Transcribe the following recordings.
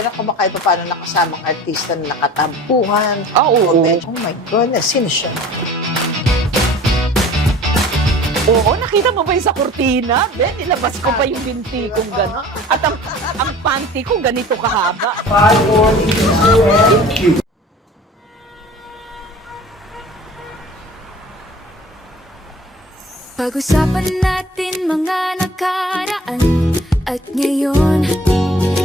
meron ka ba kahit pa paano nakasamang artista na nakatampuhan? Oo. Oh my goodness, sino siya? Oo, nakita mo ba yung sa kurtina? Ben, nilabas ko pa yung binti kong gano'n. At ang panty ko ganito kahaba. Pag-usapan natin mga nakaraan at ngayon,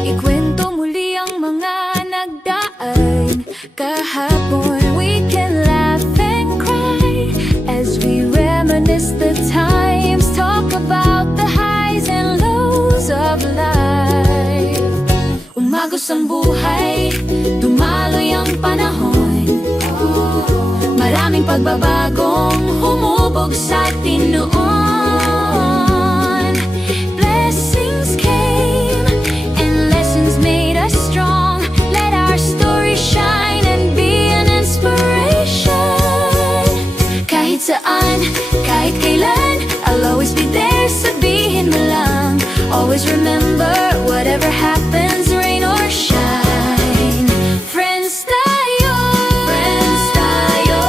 ikwento muli ang mga nagdaan kahapon. We can laugh and cry as we reminisce the times, talk about the highs and lows of life. Umagos ang buhay, dumaloy ang panahon, maraming pagbabagong humubog sa atin noon. Blessings came and lessons made us strong. Let our story shine and be an inspiration. Kahit saan, kahit kailan, I'll always be there, sabihin mo lang. Always remember, whatever happens, rain or shine, friends tayo. Friends tayo.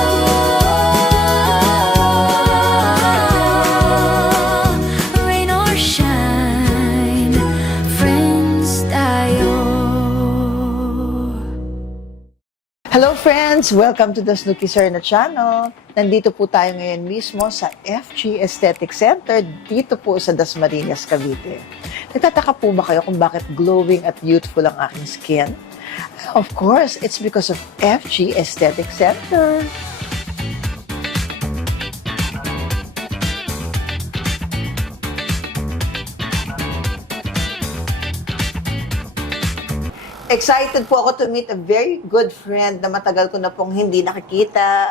Rain or shine, friends tayo. Hello friends! Welcome to the Snooki Serna channel. Nandito po tayo ngayon mismo sa FG Aesthetic Center dito po sa Dasmariñas, Cavite. Nagtataka po ba kayo kung bakit glowing at youthful ang aking skin? Of course, it's because of FG Aesthetic Center. Excited po ako to meet a very good friend na matagal ko na pong hindi nakikita.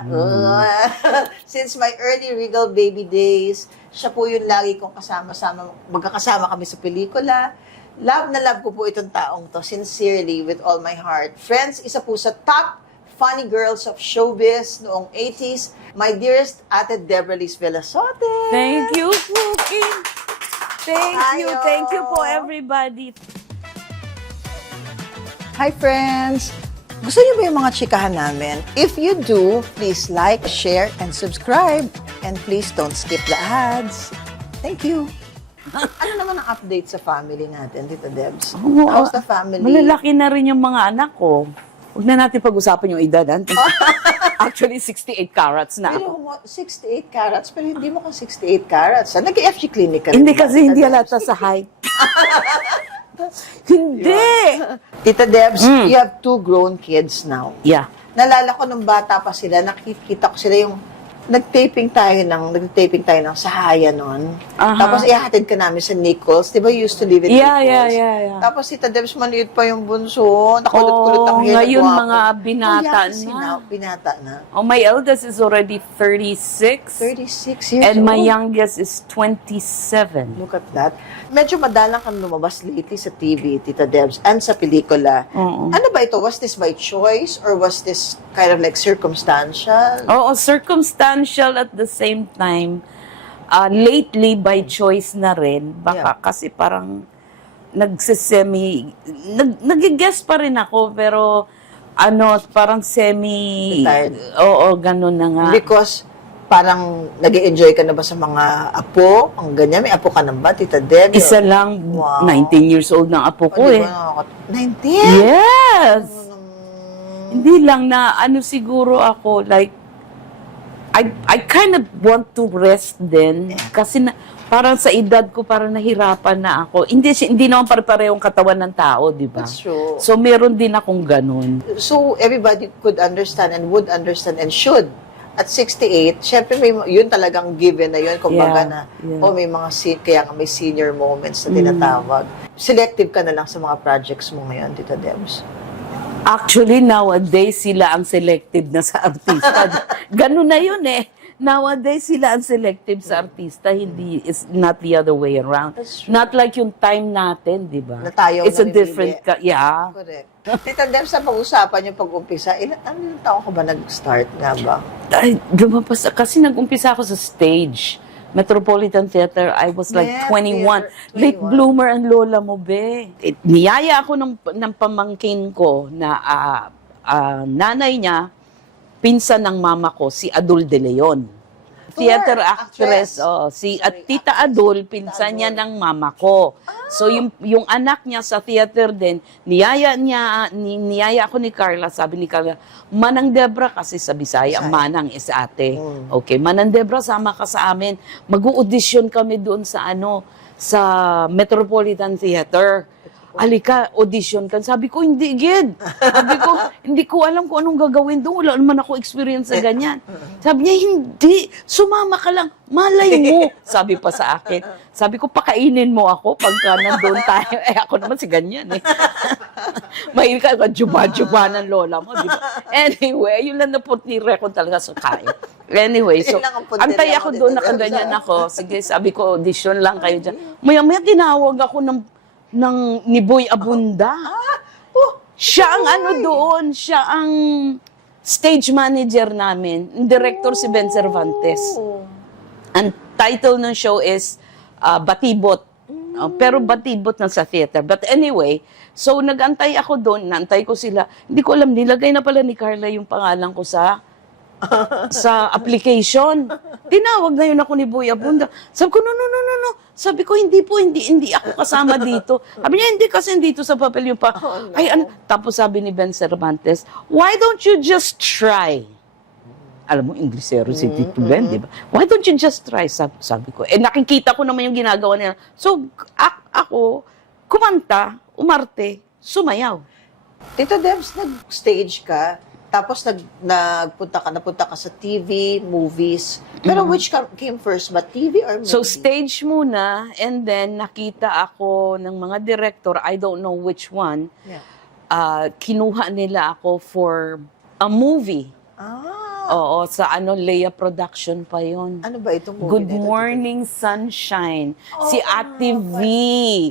Since my early Regal baby days, siya po yung lagi kong kasama-sama, magkakasama kami sa pelikula. Love na love ko po itong taong to, sincerely, with all my heart. Friends, isa po sa top funny girls of showbiz noong 80s, my dearest Ate Debra Liz Villasote. Thank you, Cookie. Thank you po everybody. Hi friends! Gusto niyo ba yung mga chikahan namin? If you do, please like, share, and subscribe. And please don't skip the ads. Thank you. Ano naman ang update sa family natin, Tita Debs? How's the family? Malalaki na rin yung mga anak ko. Huwag na natin pag-usapan yung edad. Actually, 68 carats na Pero ako. 68 carats, pero hindi mo kang 68 carats. Nag-FG clinic ka rin Hindi ba, kasi Tita hindi Debs? halata sa height. Hindi! Tita Debs, you have 2 grown kids now. Yeah. Nalala ko nung bata pa sila, nakikita ko sila yung nag-taping tayo ng Sahaya noon. Aha. Tapos ihatid ka namin sa Nichols. Di ba you used to live in Yeah, Nichols? yeah. Tapos Tita Debs, maliit pa yung bunso. Nakulot-kulot ang hair. ngayon Guwapo. mga binata Yasin na. Binata na. Oh, my eldest is already 36. 36 years And my old. youngest is 27. Look at that. Medyo madalang kang lumabas lately sa TV, Tita Debs, and sa pelikula. Oo. Ano ba ito? Was this by choice or was this kind of like circumstantial? Oo, circumstantial at the same time. Lately, by choice na rin. Baka kasi parang nag-guess pa rin ako, pero parang Retired. Oo, ganun na nga. Because parang nag-enjoy ka na ba sa mga apo? Ang ganyan, may apo ka na ba, Tita Deb? Isa lang, Wow. 19 years old ng apo ko eh. 19? Yes! Hindi lang na siguro ako, like, I kind of want to rest din. Kasi parang sa edad ko, parang nahirapan na ako. Hindi naman pare-parehong katawan ng tao, di ba? That's true. So, meron din akong ganun. So, everybody could understand and would understand and should. At 68, syempre yun talagang given na yun. Kumbaga Yeah, na, yeah. may mga, kaya nga may senior moments na tinatawag. Selective ka na lang sa mga projects mo ngayon, Tita Debs. Actually, nowadays, sila ang selective na sa artista. Ganun na yun eh. Nowadays, sila ang selective sa artista. Hindi, it's not the other way around. That's true. Not like yung time natin, di ba? Na tayo It's a namimili. different, yeah. Correct. Tita Debs, sa pag-usapan yung pag-umpisa, anong taon ka ba nag-start nga ba? Ay, lumabas, kasi nag-umpisa ako sa stage. Metropolitan Theater, I was like Yeah, 21. theater, Late 21. bloomer ang lola mo, be. Niyaya ako ng pamangkin ko na nanay niya, pinsan ng mama ko, si Adul De Leon. Theater actress, si Sorry, Tita actress, Adul, Tita pinsan Adul. niya ng mama ko. So yung anak niya sa theater din, niyaya ako ni Carla, sabi ni Carla, Manang Debra, kasi sa Bisaya, Bisaya. Manang is ate. Okay, Manang Debra, sama ka sa amin. Mag-audition kami doon sa sa Metropolitan Theater. Alika, audition ka. Sabi ko, hindi, Gid. Sabi ko, hindi ko alam kung anong gagawin doon. Wala naman ako experience sa ganyan. Sabi niya, hindi. Sumama ka lang. Malay mo. Sabi pa sa akin. Sabi ko, pakainin mo ako pagka nandun tayo. Ako naman si ganyan eh. Mahilig ka, juba-juba ng lola mo. Di ba? Anyway, yun lang na putnire ko talaga sa kain. Anyway, so, Yun lang ang puntirya antay mo ako dito, doon, Debra. nakaganyan ako. Sige, sabi ko, audition lang kayo dyan. Maya-maya tinawag ako ni Boy Abunda. Siya ang doon, siya ang stage manager namin. Director si Ben Cervantes. Ang title ng show is Batibot. Pero Batibot na sa theater. But anyway, so nag-antay ako doon, naantay ko sila. Hindi ko alam, nilagay na pala ni Carla yung pangalan ko sa application. Tinawag na yun ako ni Boy Abunda. Sabi ko, no. Sabi ko, hindi ako kasama dito. Sabi niya, hindi kasi dito sa papel yung pa. Ay, Tapos sabi ni Ben Cervantes, why don't you just try? Alam mo, Inglesero si Tito Ben, di ba? Why don't you just try? Sabi ko. Nakikita ko naman yung ginagawa nila. So, ako, kumanta, umarte, sumayaw. Tito Debs, nag-stage ka, tapos napunta ka sa TV, movies. Pero which came first, ba TV or movie? So, stage muna, and then nakita ako ng mga director, I don't know which one, Yeah. kinuha nila ako for a movie. Oo, sa Leia Production pa yon. Ano ba itong movie? Good na ito, Morning Sunshine. Si Oo, Ate V.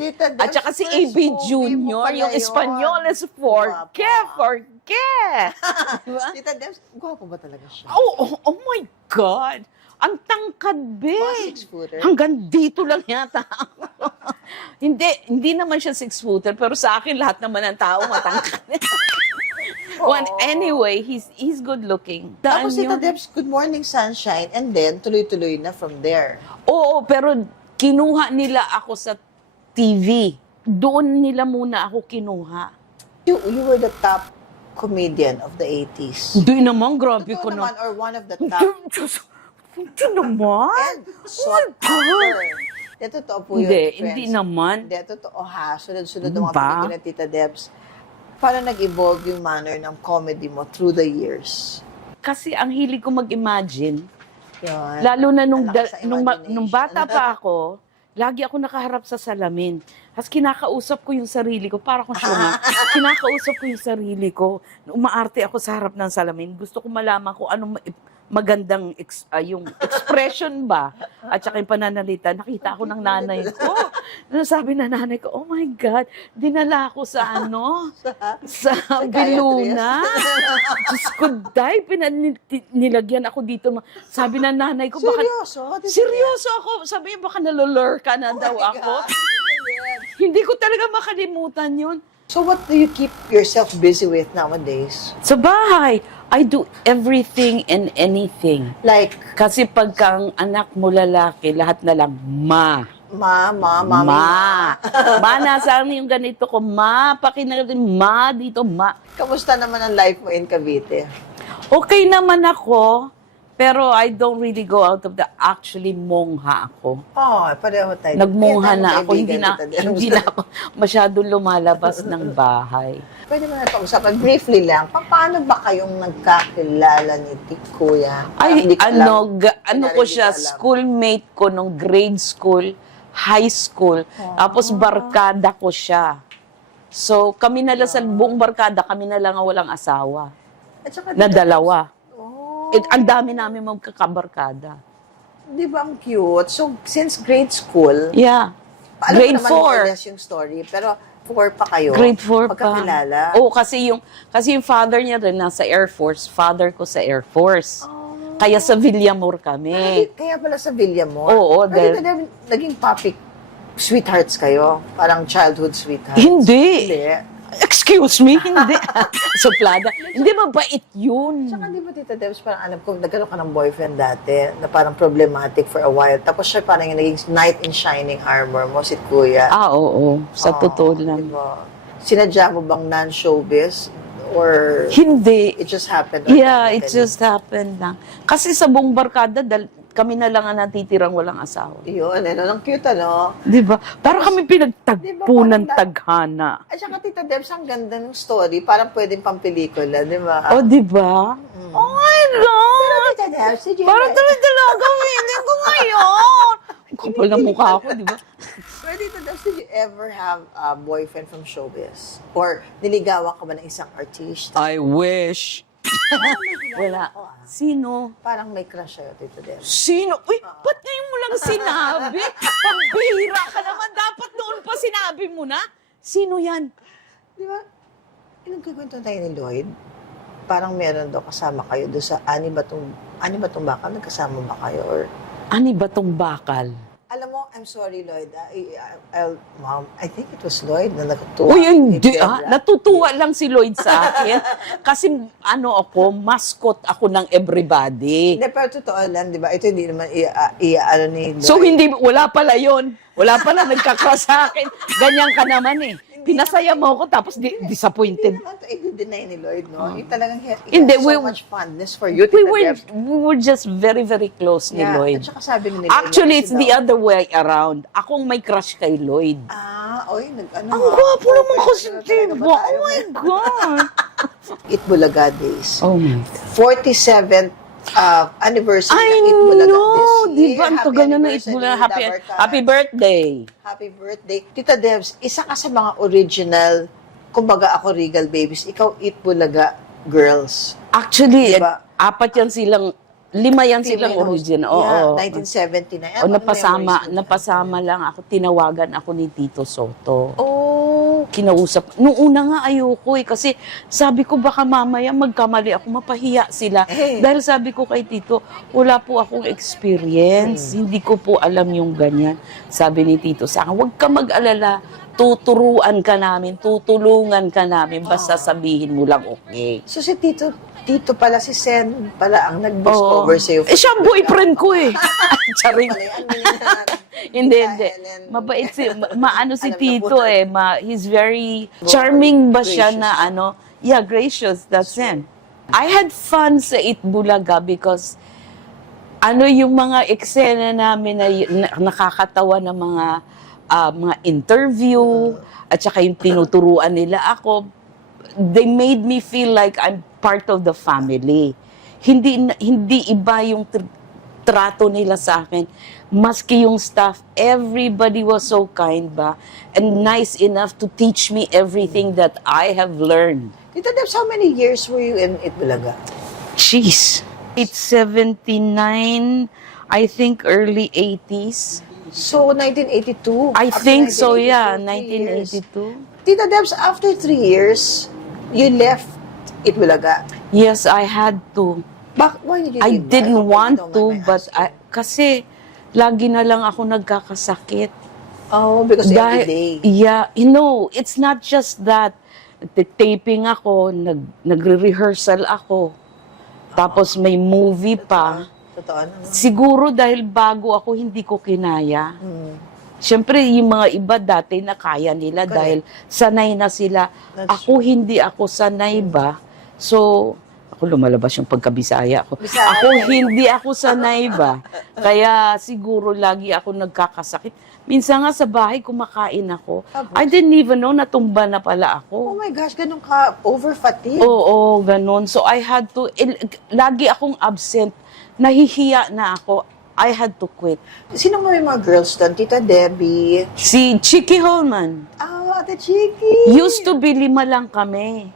Tita Debs, At saka si first AB movie mo Junior, pala yung yun. Espanyol is Guwapa. forget. Diba? Tita Debs, gwapo ba talaga siya? Oh my God! Ang tangkad, be. Mga 6-footer? Hanggang dito lang yata. hindi naman siya 6-footer, pero sa akin lahat naman ng tao matangkad. Anyway, he's good looking. Tapos Tita Debs, Good Morning Sunshine, and then tuloy-tuloy na from there. Oo, pero kinuha nila ako sa TV. Doon nila muna ako kinuha. You were the top comedian of the 80s. Hindi naman, grabe Totoo ko naman, na. or one of the top. Hindi naman. And sought after. Hindi, totoo po yun, friends. Hindi naman. Hindi, totoo ha. Sunod-sunod ang mga Ba? pelikula ni Tita Debs. Paano nag-evolve yung manner ng comedy mo through the years? Kasi ang hilig ko mag-imagine, Yun. lalo na Ang lakas sa imagination. nung bata pa ako, lagi ako nakaharap sa salamin. Tapos kinakausap ko yung sarili ko, para kung siya kinakausap ko yung sarili ko. Umaarte ako sa harap ng salamin. Gusto ko malaman kung anong magandang yung expression ba at saka yung pananalita. Nakita ako ng nanay ko. Sabi na nanay ko, oh my God, dinala ako sa sa Biluna. Diyos ko, day, nilagyan ako dito. Sabi na nanay ko, Seryoso? seryoso ako. Sabi niya, baka nalulure ka na daw my ako. God. Hindi ko talaga makalimutan yun. So what do you keep yourself busy with nowadays? Sa bahay, I do everything and anything. Like, Kasi pagka ang anak mo lalaki, lahat na lang, ma. mami, Ma, nasaan yung ganito ko? Ma, pakinagatin, ma, dito, ma. Kamusta naman ang life mo in Cavite? Okay naman ako, pero I don't really go out of actually mongha ako. Oh, pareho tayo. Nagmongha Kaya tayo na ako, hindi kaibigan, na, Tita Debs. hindi na ako masyadong lumalabas ng bahay. Pwede mo na pag-usapan briefly lang, paano ba kayong nagkakilala ni Kuya? Ay, Hindi ko ano alam. ko Hindi siya, ko alam. schoolmate ko nung grade school, high school, tapos barkada ko siya. So, kami na lang sa buong barkada, kami na lang ang walang asawa. At saka, Na dalawa. Oh, Ang dami namin magkakabarkada. di ba ang cute? So, since grade school, Yeah. alam Grade ko naman more or 4. less yung story, pero 4 pa kayo. Grade 4 pa. Pagkakilala. Oo, kasi yung father niya rin nasa Air Force. Father ko sa Air Force. Oh. Kaya sa Villamor kami. Kaya pala sa Villamor. Oo, Pero Tita Deb, naging public sweethearts kayo? Parang childhood sweethearts? Hindi. Hindi. Excuse me, hindi. Suplada. Hindi, mabait yun. Tsaka di ba, Tita Debs, parang alam ko, nagkaroon ka ng boyfriend dati na parang problematic for a while. Tapos siya parang yung naging knight in shining armor mo, si Kuya. Oo. Sa totoo lang. Diba? Sinadya mo bang non-showbiz? Or Hindi. it just happened? Yeah, it organically? just happened lang. Kasi sa buong barkada, kami na lang ang natitirang walang asawa. Yun, ang cute, ano? Di ba? Para kami pinagtagpo ng tadhana. At saka, Tita Debs, ang ganda ng story. Parang pwedeng pampelikula, di ba? O, di ba? Oh my God! Tita Debs, si Jenna, Parang talaga feeling ko ngayon. Kapal na mukha ako, di ba? Pero Tita Debs, did you ever have a boyfriend from showbiz? Or niligawan ka ba ng isang artist? I wish. Wala. Sino? Parang may crush sa'yo, Tita Debs. Sino? Uy, ba't ngayon mo lang sinabi? Pambihira ka naman. Dapat noon pa sinabi mo na. Sino yan? Di ba? Nagkikwento tayo ni Lloyd. Parang meron daw kasama kayo doon sa Ani Batong Bakal. Nagkasama ba kayo? Or, Ani ba tong bakal? alam mo, I'm sorry, Lloyd. Mom, I think it was Lloyd na natutuwa. Uy, hindi Kay Debra. Natutuwa lang si Lloyd sa akin. Kasi mascot ako ng everybody. Hindi, pero totoo lang, di ba? Ito hindi naman ano ni Lloyd. So wala pala yon. Wala pala nagkakross sa akin. Ganyan ka naman eh. Pinasaya mo ako tapos disappointed. Hindi naman ito i-deny ni Lloyd, no? Yung talagang he Hindi, has so much fondness for you, We Tita Debs. were just very, very close ni Yeah, Lloyd. at saka sabi ni Lloyd, Actually, it's kasi the daw- other way around. Akong may crush kay Lloyd. Oy, nag-ano. Ang gwapo naman kasi, Talaga diba? ba tayo? Oh my God! Itbulaga Days. Oh my 47th anniversary I ng Itbulaga know! this year. Di ba? Ang Happy tagal na anniversary, Itbulaga. Dabarkad. Happy birthday! Happy birthday. Tita Debs, isa ka sa mga original, kumbaga ako Regal Babies, ikaw Itbulaga Girls. Actually, Diba? 5 yan silang original. Oo. Yeah, 1979. O napasama lang ako. Tinawagan ako ni Tito Soto. Oh, Kinausap. Nung una nga ayoko eh. Kasi sabi ko baka mamaya magkamali ako, mapahiya sila. Dahil sabi ko kay Tito, wala po akong experience. Hindi ko po alam yung ganyan. Sabi ni Tito sa akin, huwag ka mag-alala. Tuturuan ka namin, tutulungan ka namin, basta sabihin mo lang okay. so si Tito pala, si Sen pala ang nag-discover sa'yo. Eh, siya ang boyfriend ko eh. Charing. Pala, yan, ganyan. Hindi, Tita hindi. Helen. Mabait si, maano si Alam na Tito po eh. He's very charming ba siya Gracious. na yeah, gracious, that's him. I had fun sa Itbulaga because yung mga eksena namin na nakakatawa na mga interview at saka yung tinuturuan nila ako, they made me feel like I'm part of the family. Hindi iba yung trato nila sa akin. Maski yung staff, everybody was so kind ba and nice enough to teach me everything that I have learned. Tita Debs, how many years were you in Itbulaga? Jeez. It's 79, I think early 80s. So, 1982? I After think so, 1982, yeah, 3 years. 1982. Tita Debs, after 3 years, you left Itbulaga. Yes, I had to. Why did you I leave? didn't hope want you don't to, mind my but asking. kasi lagi na lang ako nagkakasakit. Oh, because every day. Yeah, it's not just that. Taping ako, nagre-rehearsal ako. Tapos may movie pa. Totoo naman. Siguro dahil bago ako, hindi ko kinaya. Siyempre, yung mga iba dati na kaya nila Correct. dahil sanay na sila. That's Ako, hindi ako sanay ba? So, ako lumalabas yung pagkabisaya ko. Bisaya. Ako, hindi ako sanay ba? Kaya siguro lagi ako nagkakasakit. Minsan nga sa bahay, kumakain ako. Tapos? I didn't even know natumba na pala Oh ako. my gosh, ganun ka over-fatigue. Oo, ganun. So, I had to, lagi akong absent. Nahihiya na ako. I had to quit. Sino mo yung mga girls doon? Tita Debbie. Si Chicky Holman. Ate Chiki. Used to be 5 lang kami.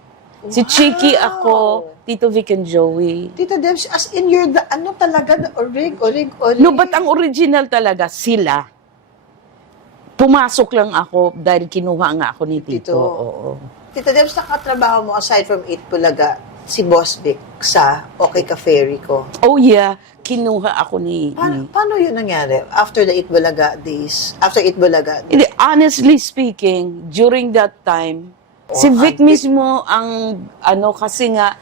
Si Chicky, ako, Tito Vic and Joey. Tita Debs, as in you're the, ano talaga, orig. No, but ang original talaga, sila. Pumasok lang ako dahil kinuha nga ako ni Tito. Tito. Oo. Tita Debs, nakatrabaho mo aside from Itbulaga, si Boss Vic sa Okay Ka Fairy ko. Oh yeah, kinuha ako ni... Paano yun nangyari? After the Itbulaga days? After Itbulaga? Hindi, honestly speaking, during that time, si Vic mismo ang, kasi nga,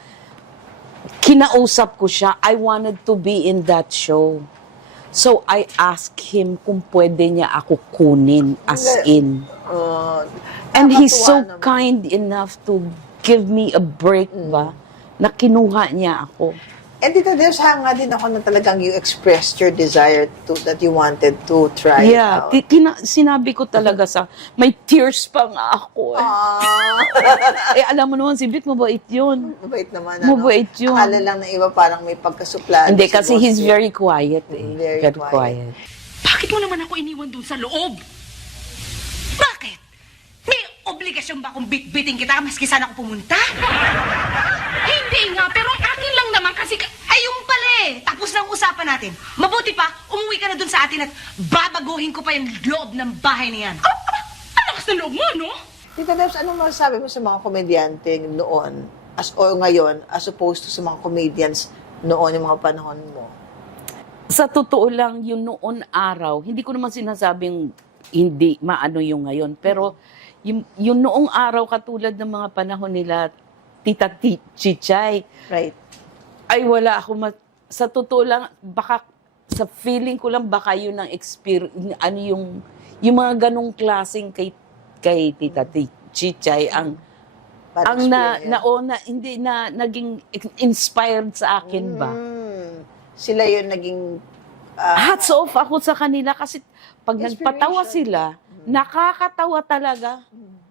kinausap ko siya, I wanted to be in that show. So, I asked him kung pwede niya ako kunin, as in. And he's so nakakatuwa naman. kind enough to give me a break ba, na kinuha niya ako. And Tita Debs, hanga din ako na talagang you expressed your desire that you wanted to try it Yeah, out. sinabi ko talaga may tears pa nga ako. Alam mo naman, si Vic, mabait yun. Mabait naman. Mabait yun. Akala lang na iba parang may pagkasuplado. Hindi, si kasi Boss he's Vic. very quiet eh. Very quiet. Bakit mo naman ako iniwan dun sa loob? Bakit? May obligasyon ba akong bit-biting kita maski saan ako pumunta? Hindi nga, pero akin lang naman kasi... Ayun pala eh! Tapos na ang usapan natin. Mabuti pa, umuwi ka na dun sa atin at babaguhin ko pa yung loob ng bahay niyan. Alakas na loob mo, no? Tita Debs, anong masasabi mo sa mga komedyante noon o ngayon as opposed to sa mga comedians noon yung mga panahon mo? Sa totoo lang, yung noon araw, hindi ko naman sinasabing hindi maano yung ngayon. Pero yung noong araw, katulad ng mga panahon nila, Tita Chichay, Right. ay wala ako, sa totoo lang, baka, sa feeling ko lang, baka yun ang experience, yung mga ganong klaseng kay Tita Chichay, ang hindi na naging inspired sa akin ba. Sila yun naging... Hats off ako sa kanila kasi pag Inspiration. nagpatawa sila, nakakatawa talaga.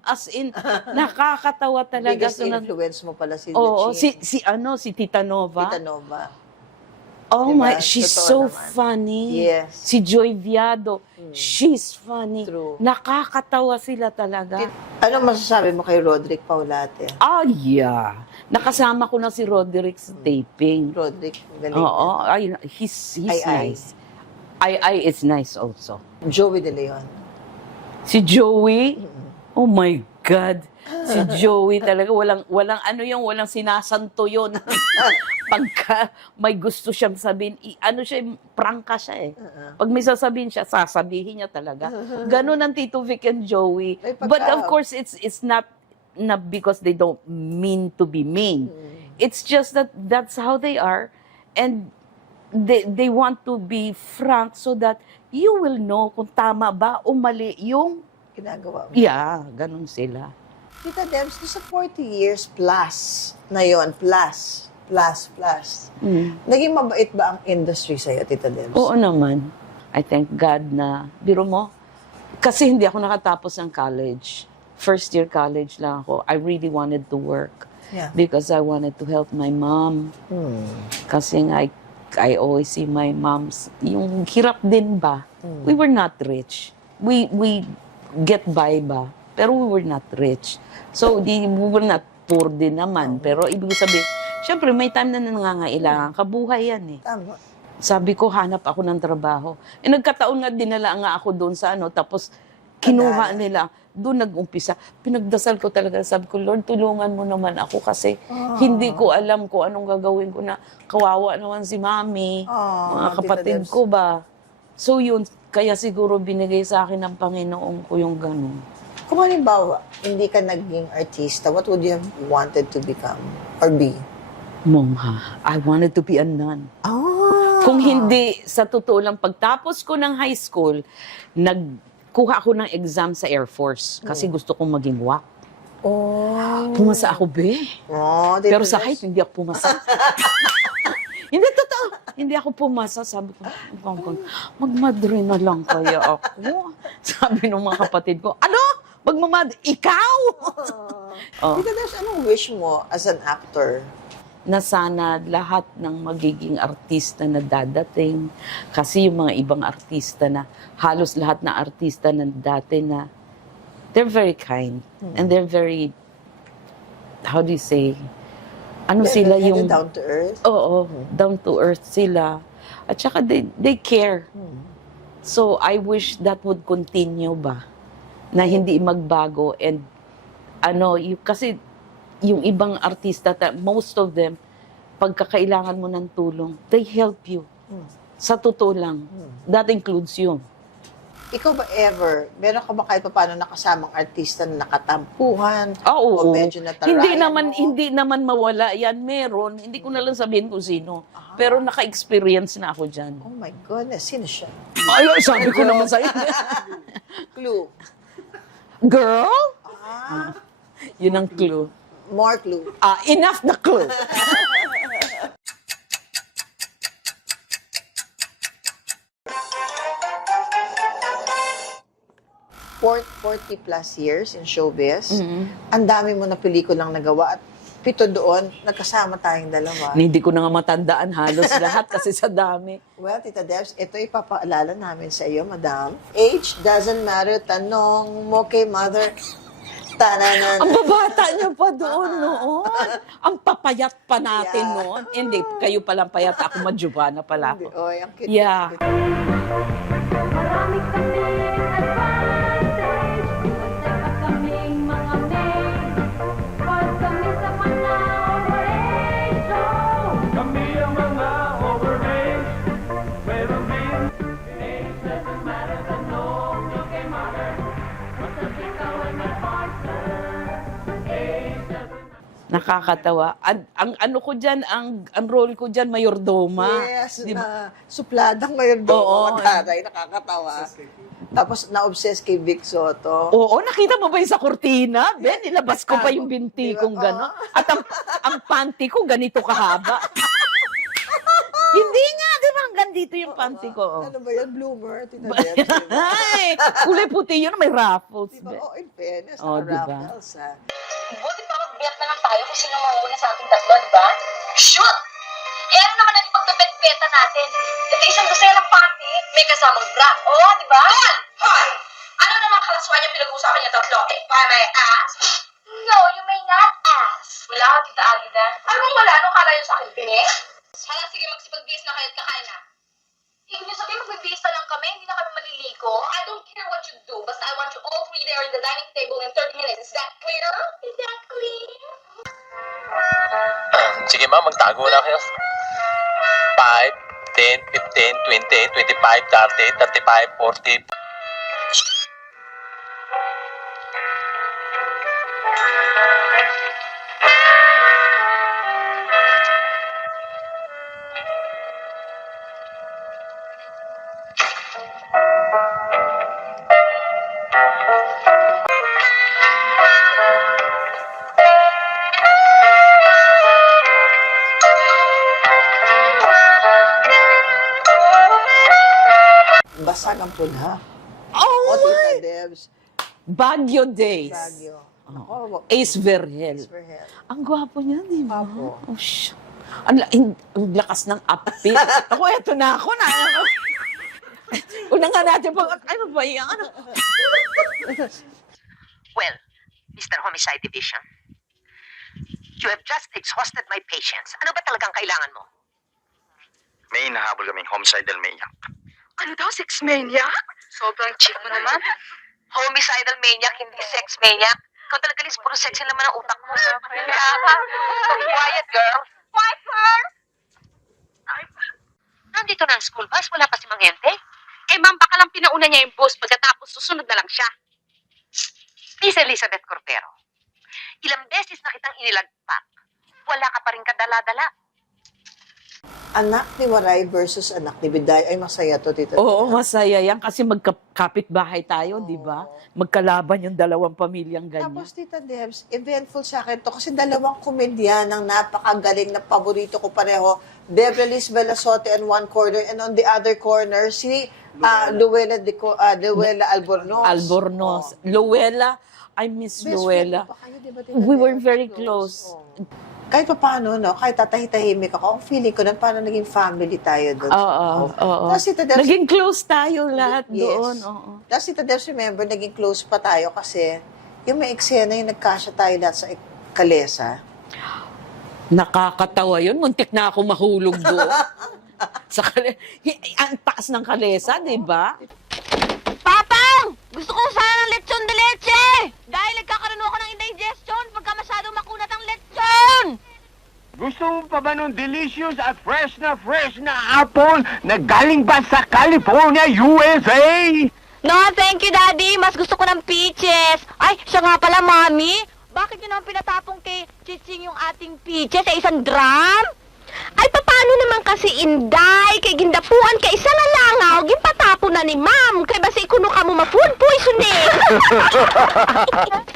As in, nakakatawa talaga. biggest influence mo pala si Oo, Luchin. si Tita Nova. Tita Nova. Oh Diba? my, she's Totoo so naman. funny. Yes. Si Joy Viado, she's funny. True. Nakakatawa sila talaga. Ano masasabi mo kay Roderick Paulate? Yeah. Nakasama ko na si Roderick sa taping. Roderick, galing. Oo, he's Ay. nice. Ay is nice also. Joey De Leon. Si Joey, oh my God. Si Joey talaga, walang sinasanto yun. Pagka may gusto siyang sabihin, prangka siya eh. Pag may sasabihin siya, sasabihin niya talaga. Ganon ang Tito Vic and Joey. Ay, But of course, it's not because they don't mean to be mean. It's just that that's how they are. And they want to be frank so that you will know kung tama ba o mali yung Ginagawa mo. yeah, ganun sila. Tita Debs, sa 40 years plus na yon, plus. Naging mabait ba ang industry sa'yo, Tita Debs? Oo naman. I thank God na, biro mo, kasi hindi ako nakatapos ng college. First year college lang ako. I really wanted to work. Yeah. Because I wanted to help my mom. Kasi nga, I always see my mom's, yung hirap din ba? We were not rich. We get by ba? Pero we were not rich. So, we were not poor din naman. Pero ibig sabihin, syempre may time na nangangailangan. Kabuhay yan eh. Tama. Sabi ko, hanap ako ng trabaho. Nagkataon nga, dinala nga ako doon sa tapos kinuha nila. Doon nag-umpisa. Pinagdasal ko talaga. Sabi ko, Lord, tulungan mo naman ako kasi hindi ko alam kung anong gagawin ko na kawawa naman si Mami, mga Tita kapatid Debs. ko ba. So yun, kaya siguro binigay sa akin ng Panginoon ko yung ganun. Kung halimbawa, hindi ka naging artista, what would you have wanted to become or be? Mongha, I wanted to be a nun. Kung hindi, sa totoo lang, pagtapos ko ng high school, nagkuha ako ng exam sa Air Force kasi gusto kong maging WAC. Pumasa ako, be. Tita Pero sa Debs. height, hindi ako pumasa. Hindi, totoo. Hindi ako pumasa. Sabi ko, magmadre na lang kaya ako. Sabi ng mga kapatid ko, ano? Ikaw? Oh. Tita Debs, anong wish mo as an actor? Na sana lahat ng magiging artista na dadating, kasi yung mga ibang artista na, halos lahat na artista na dati na, they're very kind. And they're very, how do you say, sila yung... Down to earth? Oo, down to earth sila. At saka they care. So I wish that would continue ba? Na hindi magbago and kasi yung ibang artista, most of them, pagkakailangan mo ng tulong, they help you. Sa totoo lang. That includes you. Ikaw ba ever, meron ka ba kahit pa paano nakasamang artista na nakatampuhan? Oo. O medyo natarayan mo? Hindi naman mawala yan. Meron. Hindi ko na lang sabihin kung sino. Pero naka-experience na ako dyan. Oh my goodness, sino siya? Ay, sabi ko naman sa'yo. Clue. Girl? Yun ang clue. More clue. Enough na clue. 40 plus years in showbiz. Ang dami mo na pelikulang nagawa at 7 doon, nagkasama tayong dalawa. Hindi ko na nga matandaan halos lahat kasi sa dami. Well, Tita Debs, ito ipapaalala namin sa iyo, Madam. Age doesn't matter. Tanong mo kay Mother. Tananan. Ang babata niyo pa doon noon. Ang papayat pa natin Yeah. noon. Hindi, kayo palang payat. Ako Madjubana pala ako. Oy, ang cute. Yeah. Marami kaming advantage, magtaka kaming mga maid, pag kami sa mga operation. Kami ang mga overage. Meron din. Age doesn't matter. Tanong nyo kay mother. Basta ikaw ay may partner. Age doesn't Nakakatawa. Ang ano ko diyan, ang role ko diyan mayordoma. Yes, Di ba? na supladang ngayon doon. Oo. Mataray, nakakatawa. Tapos na-obsess kay Vic Soto. Oo, nakita mo ba yung sa kortina? Ben, nilabas ko pa yung binti Di ba? kong gano'n. At ang panty ko ganito kahaba. Hindi nga, di ba? Hanggang dito yung panty ko. Oh. Ano ba yan? Bloomer? Tita Debs? Ay, kulay puti yun, may ruffles. Diba? Ben. Oh, in fairness, Oh, diba? naka-raffles, ha? Buti pa mag-bet na lang tayo kung sino mauuna sa ating tatlo, di ba? Shoot! Eh, ano naman ang ipagbe-bet-beta natin? Ito isang doselang party, may kasamang bra. Oo, di ba? Tol! Hoy! Ano naman kalaswan yung pinag-uusapan niya tatlo? If I may ask? No, you may not ask. Wala ka, Tita Agida. Ano bang wala? Anong kala niyo sa akin, Pine? Hala, sige, magsipag-bihis na kayo at kakain na. Ibig niyo sabihin, magbibihis na lang kami, hindi na kami maliliko. I don't care what you do, basta I want you all three there in the dining table in 30 minutes. Is that clear? Is that clear? Sige ma'am, magtago na kayo. 5, 10, 15, 20, 25, 30, 35, 40. Basag ang pula. Oh, O, Tita Debs. Baguio Days. Baguio. Ako, Ace Verhel. Verhel. Ang gwapo niya, di ba? Gwapo. Oh, ang lakas ng upbeat. Ako, eto na ako. Una nga natin pag, ano ba yan? Ano? Well, Mr. Homicide Division, you have just exhausted my patience. Ano ba talagang kailangan mo? May hinahabol kaming homicidal maniac. Ano daw, sex maniac? Sobrang cheap mo naman. Homicidal maniac, hindi sex maniac. Ikaw talaga, Liz, puro sex yung laman ng utak mo. Quiet, girl. Quiet, girl! Nandito na ang school bus, wala pa si Mang Ente. Eh, ma'am, baka lang pinauna niya yung bus pagkatapos susunod na lang siya. Miss Elizabeth Cordero, ilang beses na kitang inilagpak. Wala ka pa rin kadala-dala. Anak ni Waray versus anak ni Biday. Ay, masaya to, Tita Oo, Debs. masaya yan kasi magkapit bahay tayo, di ba? Magkalaban yung dalawang pamilyang ganyan. Tapos, Tita Debs, eventful sa akin to kasi dalawang komedyan ng napakagaling na paborito ko pareho. Beverly's Belasote on one corner and on the other corner, si Luella Albornoz. Albornoz. Luella, I miss Best Luella. friend pa kayo, di ba, Tita We were Debs? very close. Oh. Kahit pa paano, no? Kahit tatahitahimik ako, ang feeling ko nun, parang naging family tayo doon. Oo. Tapos, Tita Debs, Naging close tayo lahat Yes. doon. Oo. Tapos, Tita Debs, remember, naging close pa tayo kasi yung may eksena yung nagkasya tayo lahat sa kalesa. Nakakatawa yun. Muntik na ako mahulog doon. Ang taas ng kalesa, di ba? Papang! Gusto ko sana ng lechon de leche! Dahil nagkakaroon ako ng indigestion pagka masyadong makunat ang lechon. Gusto mo pa ba ng delicious at fresh na apple na galing ba sa California, USA? No, thank you, Daddy. Mas gusto ko ng peaches. Ay, siya nga pala, Mami. Bakit yun ang pinatapong kay Chiching yung ating peaches sa isang drum? Ay, paano naman kasi, Inday? Kay gindapuan ka isa nga langaw, ginpatapo na ni Ma'am. Kay basi kuno ka mo ma-food poison eh.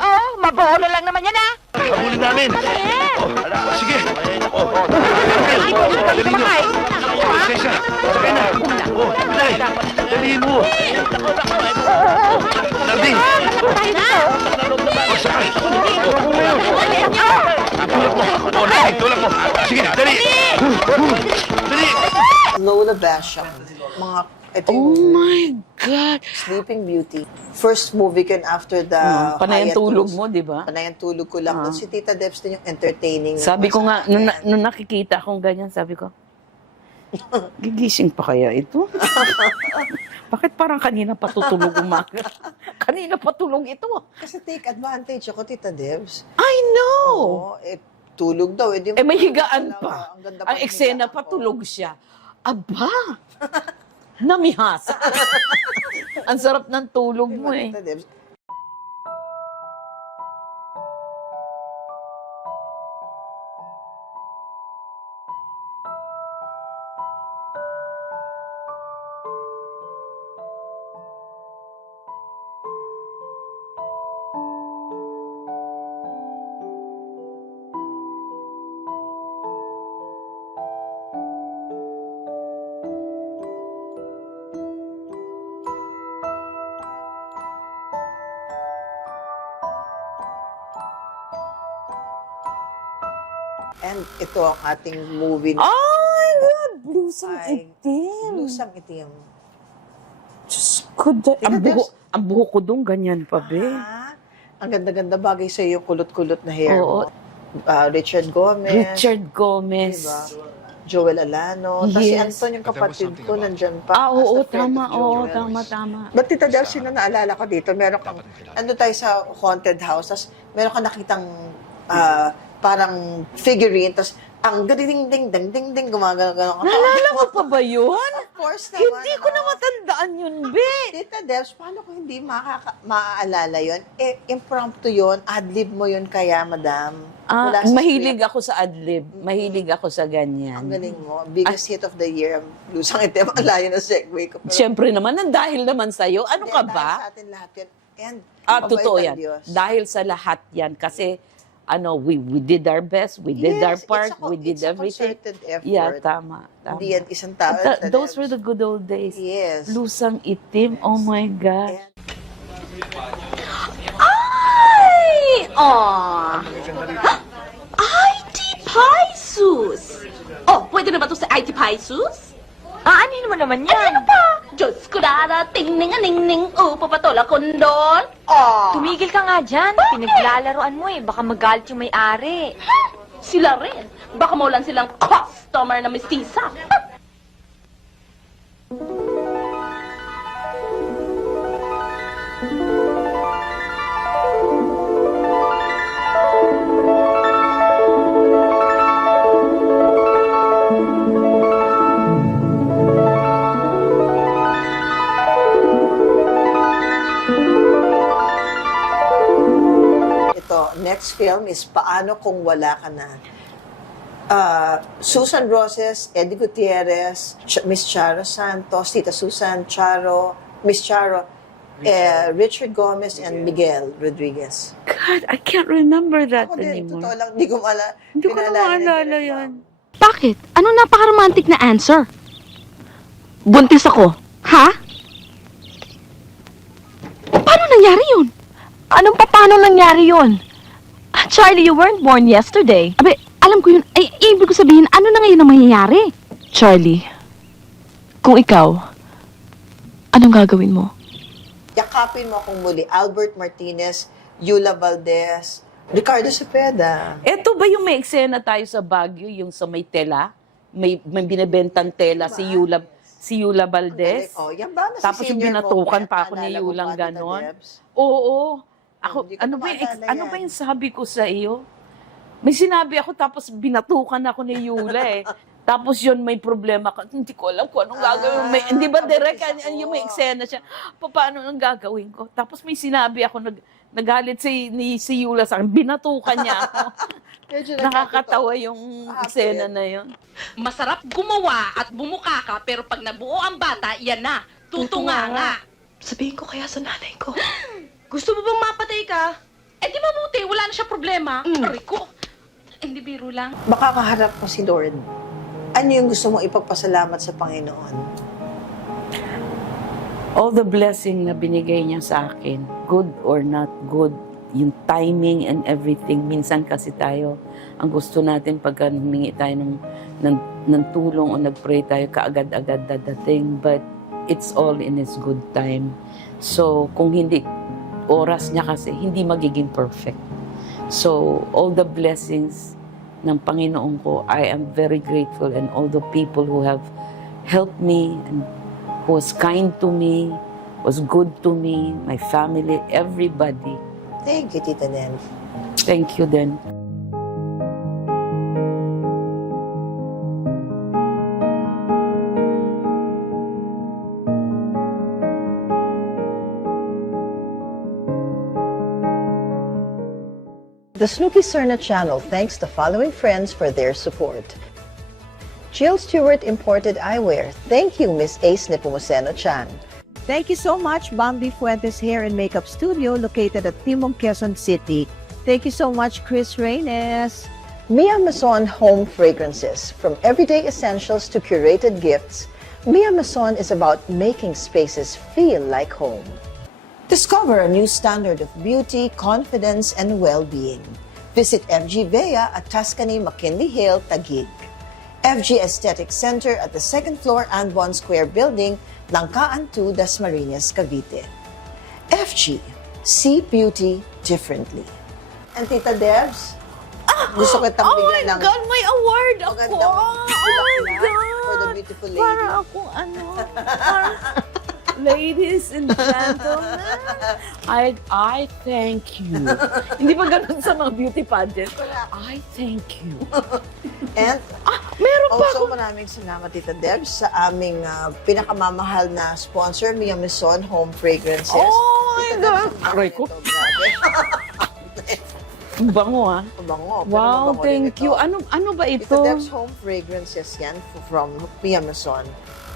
Oh, mabono lang naman yan, ah. Habulin namin. Sige. Ay, Dali nyo. sakay. Sesa, sakay na. Nay, dalihin mo. Nardi. Tayo na. Sakay. Tulak mo. Sige, dali. Dali. Lola Basham. Ito Oh yung my God. Sleeping Beauty. First movie ko yun after the Panay ang tulog hiatus. mo, di ba? Panay ang tulog ko lang. Si Tita Debs din yung entertaining. Sabi ko nga, nung nakikita akong ganyan, sabi ko, gigising pa kaya ito? Bakit parang kanina patutulog umaga? Kanina patulog ito. Kasi take advantage ako, Tita Debs. I know! Oo, tulog daw. Di May higaan pa. Ang ganda Ang ng eksena higaan pa, ko. tulog siya. Aba! Namihasa. Ang sarap ng tulog mo eh. Tita Debs. And ito ang ating movie. Oh my God! Blusang Ay, itim. Lusang itim. Diyos ko, ang buhok ko doon, ganyan pa, be. Ah, ang ganda-ganda bagay sa iyo yung kulot-kulot na hair Oo. mo. Richard Gomez. Richard Gomez. Diba? Joel Alano. Tapos si Yes. Anton, yung kapatid ko, nandyan pa. Ah, oo, As the friend tama. of Oo, Joel. tama. But Tita Del, sino naalala ko dito? Meron kang, ano tayo sa haunted house, tapos meron kang nakitang parang figurine, tapos ang ding-ding-ding-ding-ding, gumagano. Naalala mo pa ba yun? Of course naman. Hindi ko na matandaan yun, be. Tita Debs, paano ko hindi maaalala yun? Impromptu yun, adlib mo yun kaya, madam. Wala sa Mahilig ako sa adlib. Mahilig ako sa script. ganyan. Ang galing mo. Biggest hit of the year. Lusang itim. Ang layo na segue ko. Pero, Siyempre naman, dahil naman sa'yo. Ano hindi, ka dahil ba? sa atin lahat yun. And, Totoo mabait ang yan. Diyos. Dahil sa lahat yan. Kasi, we did our best. We did our Yes, part. it's a- We did it's a everything. concerted effort. Yeah, tama. Hindi yan isang tao. Tita Those Debs. were the good old days. Yes. Lusang itim. Oh my God. And, Ay! Aw! IT Paisus! Oh, pwede na ba ito sa IT Paisus? Ano mo naman yan? Ano pa? Diyos ko dara, ting-ning-a-ning-ning, papatola kondon. Oh. Tumigil ka nga dyan. Pinaglalaroan mo eh. Baka magalit yung may-ari. Sila rin. Baka maulan silang customer na mistisa. ito, next film is Paano Kung Wala Ka Na. Susan Roses, Eddie Gutierrez, Miss Charo Santos, Tita Susan Charo, Miss Charo, Richard Gomez, and Miguel Rodriguez. God, I can't remember that Ako din, anymore. totoo lang, hindi ko Hindi ko na maalala yan. Bakit? Anong napaka-romantic na answer? Buntis ako. Ha? Paano nangyari yun? Anong paano nangyari yun? Charlie, you weren't born yesterday. Abe, alam ko yun. Ay, ibig ko sabihin, ano na ngayon ang mangyayari? Charlie, kung ikaw, anong gagawin mo? Yakapin mo akong muli. Albert Martinez, Yula Valdez, Ricardo Cepeda. Eto ba yung may eksena tayo sa Baguio, yung sa may tela? May binibentang tela si Yula Valdez. Oh, yan ba? Tapos yung binatukan pa ako ni Yulang ganon. Oo. Ako, Hindi ko na maalala ano ba yung sabi ko sa iyo? May sinabi ako tapos binatukan ako ni Yula eh. Tapos yun may problema ka. Hindi ko alam kung anong gagawin. Hindi ba direct? Yung may eksena siya. Paano ang gagawin ko? Tapos may sinabi ako, nagalit si Yula sa akin. Binatukan niya ako. Medyo Nakakatawa yung eksena na yun. Masarap gumawa at bumuka ka, pero pag nabuo ang bata, yan na. Tutunga nga. Sabihin ko kaya sa nanay ko. Gusto mo bang mapatay ka? Eh di mabuti, wala na siya problema. Aray ko. Hindi biro lang. Baka kaharap mo si Lord. Ano yung gusto mong ipagpasalamat sa Panginoon? All the blessing na binigay niya sa akin, good or not good, yung timing and everything, minsan kasi tayo, ang gusto natin pagka humingi tayo ng tulong o nag-pray tayo, kaagad-agad dadating, but it's all in His good time. So, kung hindi, oras niya kasi, hindi magiging perfect. So, all the blessings ng Panginoon ko, I am very grateful, and all the people who have helped me and who was kind to me, was good to me, my family, everybody. Thank you, Tita Nen. Thank you then. The Snooki Serna channel thanks the following friends for their support. Jill Stewart Imported Eyewear. Thank you, Miss Ace Nepomuceno Chan. Thank you so much, Bambi Fuentes Hair and Makeup Studio located at Timog, Quezon City. Thank you so much, Chris Reynes. Mia Mason Home Fragrances. From everyday essentials to curated gifts, Mia Mason is about making spaces feel like home. Discover a new standard of beauty, confidence, and well-being. Visit FG Vea at Tuscany McKinley Hill, Taguig. FG Aesthetic Center at the second floor Anbon Square Building, Langkaan 2, Dasmariñas, Cavite. FG, see beauty differently. And Tita Debs, gusto kitang bigyan ng may award ako! magandang bulaklak for the beautiful lady. Para ako, ladies and gentlemen, I thank you. Hindi ba ganun sa mga beauty pageant? I thank you. And Meron pa also, ako. maraming salamat, Tita Debs, sa aming pinakamamahal na sponsor, Mia Mason Home Fragrances. Oh my Tita God! Debs, ang Aray bango ko. nito, grabe. Ang bango ah. Mabango, pero Wow, mabango din thank ito. you. Ano ba Tita ito? Debs Home Fragrances yan from Mia Mason.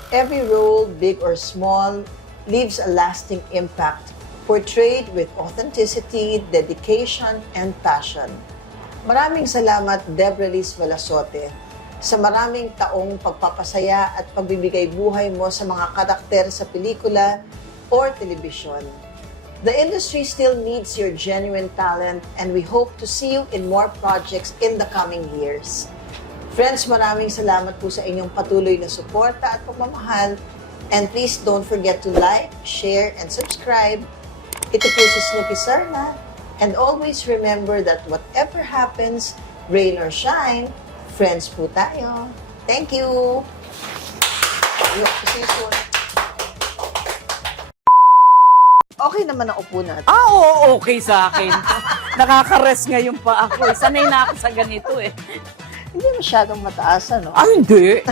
Every roll, big or small, leaves a lasting impact, portrayed with authenticity, dedication, and passion. Maraming salamat, Debra Liz Valasote, sa maraming taong pagpapasaya at pagbibigay buhay mo sa mga karakter sa pelikula or telebisyon. The industry still needs your genuine talent, and we hope to see you in more projects in the coming years. Friends, maraming salamat po sa inyong patuloy na suporta at pagmamahal. And please don't forget to like, share, and subscribe. Ito po si Snooki Serna. And always remember that whatever happens, rain or shine, friends po tayo. Thank you! See you soon. Okay naman ang upo natin. Oo, okay sa akin. Nakaka-rest ngayon pa ako. Sanay na ako sa ganito eh. Hindi masyadong mataas, ano? Hindi.